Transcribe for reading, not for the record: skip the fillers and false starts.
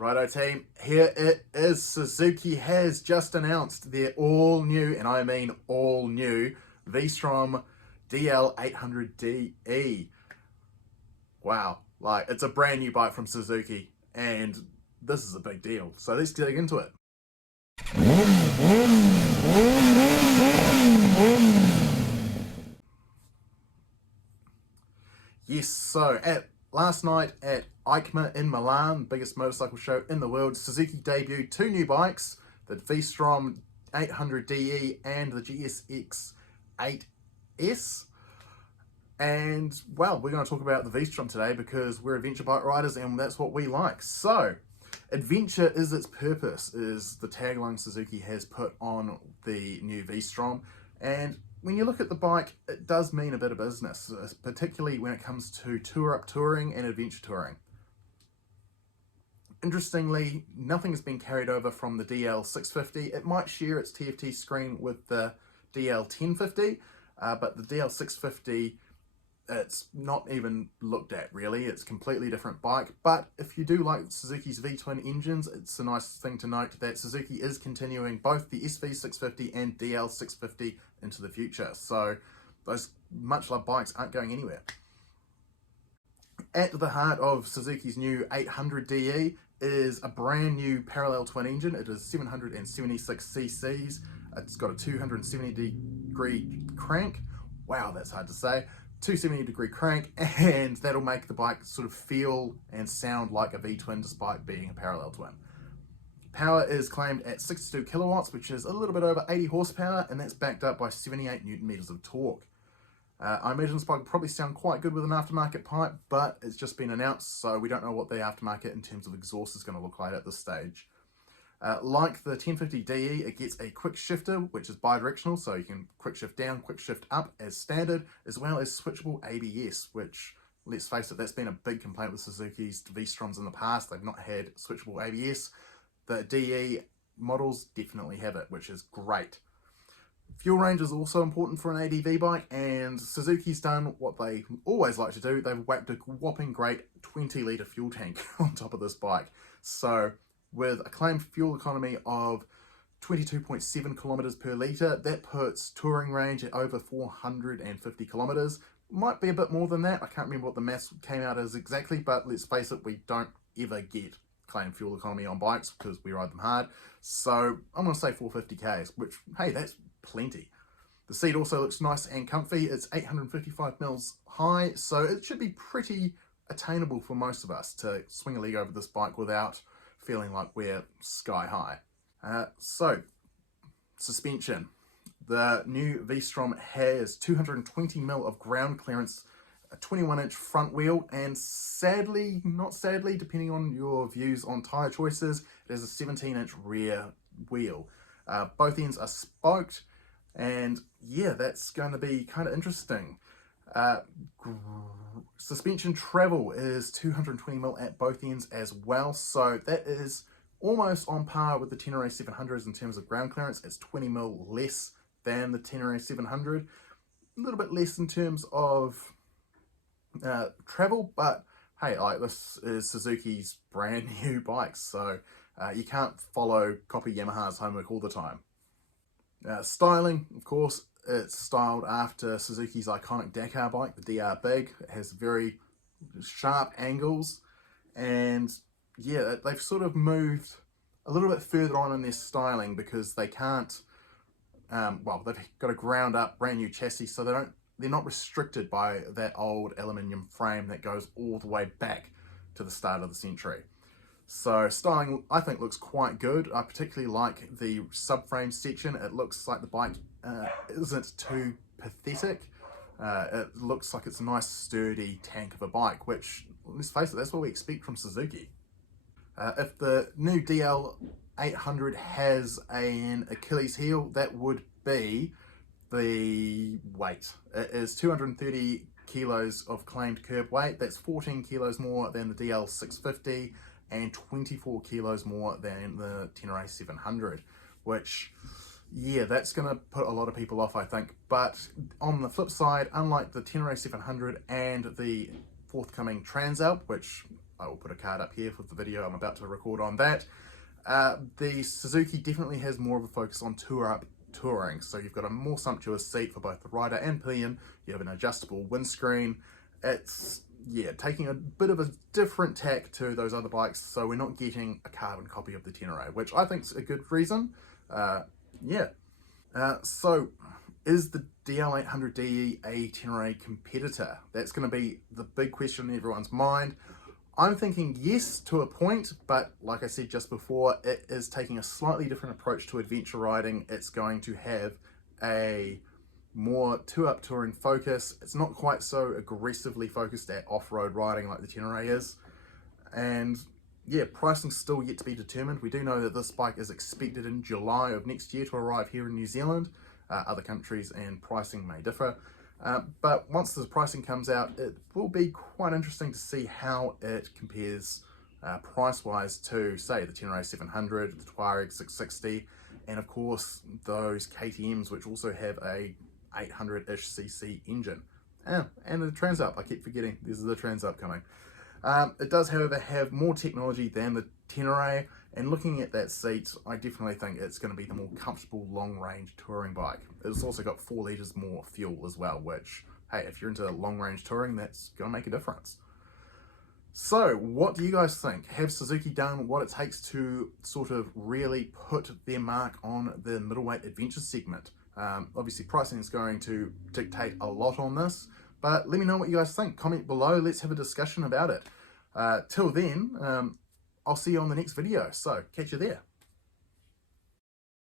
Righto team, here it is. Suzuki has just announced their all new, and I mean all new, V-Strom DL800DE. Wow, like it's a brand new bike from Suzuki and this is a big deal. So let's dig into it. Yes, so last night at EICMA in Milan, biggest motorcycle show in the world, Suzuki debuted two new bikes, the V-Strom 800DE and the GSX 8S. And, well, we're going to talk about the V-Strom today because we're adventure bike riders and that's what we like. So, adventure is its purpose, is the tagline Suzuki has put on the new V-Strom. And when you look at the bike, it does mean a bit of business, particularly when it comes to tour-up touring and adventure touring. Interestingly, nothing has been carried over from the DL650. It might share its TFT screen with the DL1050, but the DL650, it's not even looked at really. It's a completely different bike, but if you do like Suzuki's V-twin engines, it's a nice thing to note that Suzuki is continuing both the SV650 and DL650 into the future. So those much loved bikes aren't going anywhere. At the heart of Suzuki's new 800DE is a brand new parallel twin engine. It is 776 cc's. It's got a 270-degree crank. Wow, that's hard to say. 270-degree crank, and that'll make the bike sort of feel and sound like a V-twin despite being a parallel twin. Power is claimed at 62 kilowatts, which is a little bit over 80 horsepower, and that's backed up by 78 newton meters of torque. I imagine this bike will probably sound quite good with an aftermarket pipe, but it's just been announced, so we don't know what the aftermarket in terms of exhaust is going to look like at this stage. Like the 1050DE, it gets a quick shifter, which is bi-directional, so you can quick shift down, quick shift up as standard, as well as switchable ABS, which, let's face it, that's been a big complaint with Suzuki's V-Stroms in the past. They've not had switchable ABS. The DE models definitely have it, which is great. Fuel range is also important for an ADV bike, and Suzuki's done what they always like to do. They've whacked a whopping great 20-litre fuel tank on top of this bike. So, with a claimed fuel economy of 22.7 kilometers per litre, that puts touring range at over 450 kilometers. Might be a bit more than that. I can't remember what the maths came out as exactly, but let's face it, we don't ever get claimed fuel economy on bikes because we ride them hard. So I'm going to say 450 k's, which, hey, that's plenty. The seat also looks nice and comfy. It's 855 mils high, so it should be pretty attainable for most of us to swing a leg over this bike without feeling like we're sky high. So, suspension. The new V-Strom has 220 mil of ground clearance, a 21-inch front wheel, and sadly, not sadly, depending on your views on tyre choices, it has a 17-inch rear wheel. Both ends are spoked, and yeah, that's going to be kind of interesting. Suspension travel is 220 mil at both ends as well, so that is almost on par with the Tenere 700s in terms of ground clearance. It's 20 mil less than the Tenere 700, a little bit less in terms of travel, but hey, like, this is Suzuki's brand new bikes, so you can't follow copy Yamaha's homework all the time. Styling, of course, it's styled after Suzuki's iconic Dakar bike, the DR Big. It has very sharp angles, and yeah, they've sort of moved a little bit further on in their styling because they can't, well, they've got a ground up brand new chassis, so they're not restricted by that old aluminium frame that goes all the way back to the start of the century. So styling, I think, looks quite good. I particularly like the subframe section. It looks like the bike isn't too pathetic. It looks like it's a nice sturdy tank of a bike, which, let's face it, that's what we expect from Suzuki. If the new DL800 has an Achilles heel, that would be the weight. It is 230 kilos of claimed curb weight. That's 14 kilos more than the DL650 and 24 kilos more than the Tenere 700, which, yeah, that's going to put a lot of people off, I think. But on the flip side, unlike the Tenere 700 and the forthcoming Transalp, which I will put a card up here for the video I'm about to record on that. The Suzuki definitely has more of a focus on touring, so you've got a more sumptuous seat for both the rider and pillion. You have an adjustable windscreen. It's, yeah, taking a bit of a different tack to those other bikes, so we're not getting a carbon copy of the Tenere, which I think is a good reason. So is the DL800DE a Tenere competitor? That's going to be the big question in everyone's mind. I'm thinking yes to a point, but like I said just before, it is taking a slightly different approach to adventure riding. It's going to have a more two-up touring focus. It's not quite so aggressively focused at off-road riding like the Tenere is. And yeah, pricing's still yet to be determined. We do know that this bike is expected in July of next year to arrive here in New Zealand. Other countries and pricing may differ. But once the pricing comes out, it will be quite interesting to see how it compares price-wise to, say, the Tenere 700, the Tuareg 660, and of course those KTMs which also have a 800-ish cc engine. And the Transalp, I keep forgetting, there's the Transalp coming. It does, however, have more technology than the Tenere, and looking at that seat, I definitely think it's going to be the more comfortable long-range touring bike. It's also got 4 litres more fuel as well, which, hey, if you're into long-range touring, that's going to make a difference. So, what do you guys think? Have Suzuki done what it takes to sort of really put their mark on the middleweight adventure segment? Obviously, pricing is going to dictate a lot on this, but let me know what you guys think. Comment below, let's have a discussion about it. Till then, I'll see you on the next video, so catch you there.